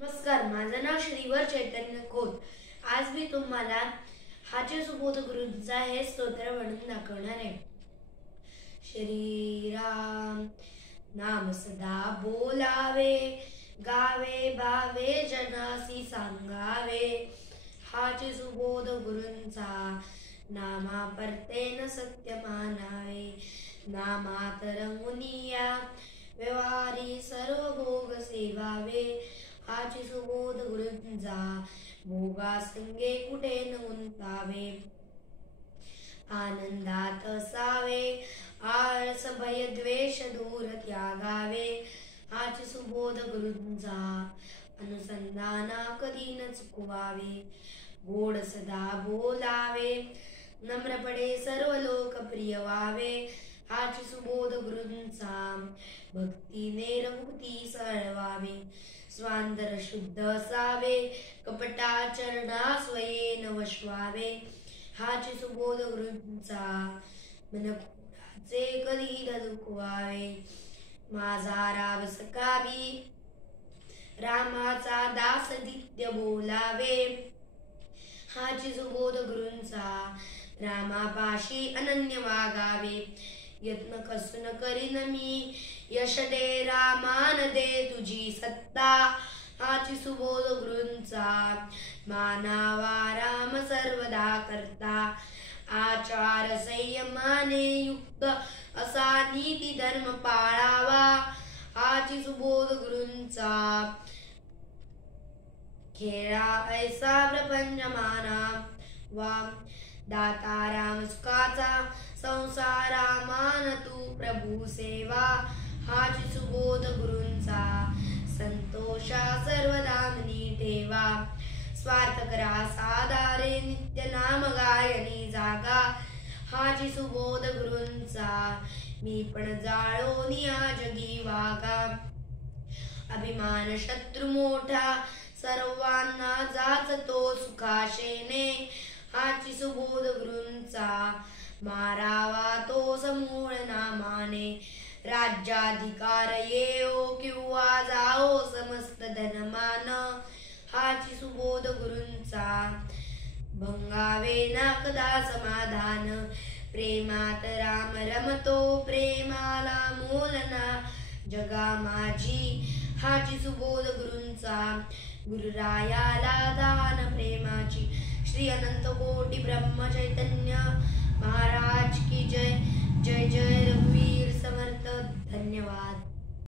नमस्कार, माझं नाव श्रीवर चैतन्य खोत. आज मी तुम्हाला हाचे सुबोध गुरूंचा हे स्तोत्र म्हणून दाखवणार आहे. श्रीराम नाम सदा बोलावे, गावे भावे जनासी सांगावे. हाचे सुबोध गुरूंचा, नामा परतेन सत्य मानावे. नामात रंगुनिया व्यवहारी सर्व भोग सेवावे. हाची सुबोध गुरूंचा, भोगा संगे कुठे न गुंतावे. आनंदात असावे, आळस भय द्वेष दूर त्यागावे. हाची सुबोध गुरूंचा, अनुसंधाना कधी न चुकवावे. गोड सदा बोलावे, नम्रपणे सर्व लोक प्रिय व्हावे. हाची सुबोध गुरूंचा, भक्तीने रघुपती सळवावे. स्वांतर शुद्ध असावे, कपटाचरणा स्वयेन वशवावे. हाची सुबोध गुरूंचा, मन कोणाचे कधी न दुखवावे. माझा राम सखावी, रामाचा दास नित्य बोलावे. हाची सुबोध गुरूंचा, रामापाशी अनन्य वागावे. यत्न कसून करीन मी, यश दे रामान दे तुझी सत्ता. हाची सुबोध गुरूंचा, मानावा राम सर्वदा करता. आचार संयमाने युक्त असा नीती धर्म पाळावा. हाची सुबोध गुरूंचा, खेळा ऐसा प्रपंच मानावा. दाता राम सुखाचा, संसारा मान तू प्रभू सेवा. हाची सुबोध गुरूंचा, संतोषा सर्वदा मनी ठेवा. स्वार्थ करा साधारे, नित्य नाम गायनी जागा. हाची सुबोध गुरूंचा, मी पण जाळो निया जगी वागा. अभिमान शत्रु मोठा, सर्वांना जाचतो सुखाशेने. हाची सुबोध गुरूंचा, मारावा तो समूळ नामाने. राज्याधिकार येओ किंवा जाओ समस्त धनमान. हाची सुबोध गुरूंचा, भंगावे ना कदा समाधान. प्रेमात राम रमतो, प्रेमाला मोलना जगा माझी. हाची सुबोध गुरूंचा, गुरुरायाला दान प्रेमाची. श्री अनंत कोटी ब्रह्म चैतन्य महाराज की जय. जय जय रघुवीर समर्थ. धन्यवाद.